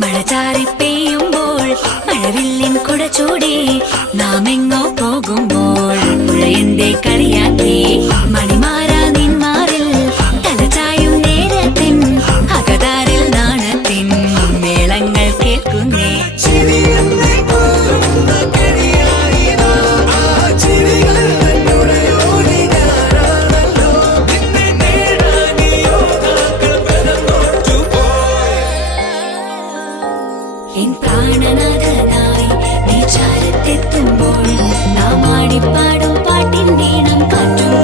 മഴ ചാറി പെയ്യുമ്പോൾ മഴവില്ലിൻ കുട ചൂടി നാം എങ്ങോ പോകുമ്പോൾ പുഴയന്റെ കളിയാക്കി മണിമാരാ നിന്മാറിൽ തലചായും നേരത്തിൻ അകതാരിൽ നാണത്തിൻ മേളങ്ങൾ കേൾക്കുന്നേ. എൻ പ്രാണനാഥനായി നീ ചാരത്തെത്തുമ്പോൾ നാം ആടിപ്പാടും പാട്ടിൻ നീണം കാറ്റും